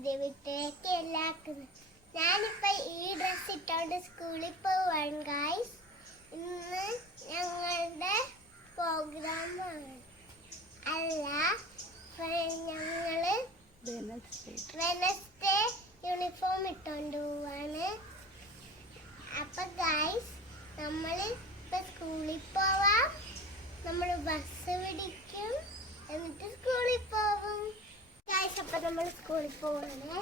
പുതിയ വീട്ടിലേക്ക് എല്ലാവർക്കും. ഞാനിപ്പോൾ ഈ ഡ്രസ്സ് ഇട്ടോണ്ട് സ്കൂളിൽ പോവാണ് ഗൈസ്. ഇന്ന് ഞങ്ങളുടെ പ്രോഗ്രാമാണ്. അല്ല, ഞങ്ങള് വെനസ്ഡേ യൂണിഫോം ഇട്ടോണ്ട് പോവാണ്. അപ്പൊ ഗൈസ്, നമ്മള് ഇപ്പൊ സ്കൂളിൽ പോവാം. നമ്മള് ബസ് പിടിക്കും, എന്നിട്ട് സ്കൂളിൽ പോകും. ഗൈസ്, അപ്പൊ നമ്മൾ സ്കൂളിൽ പോവാണ്.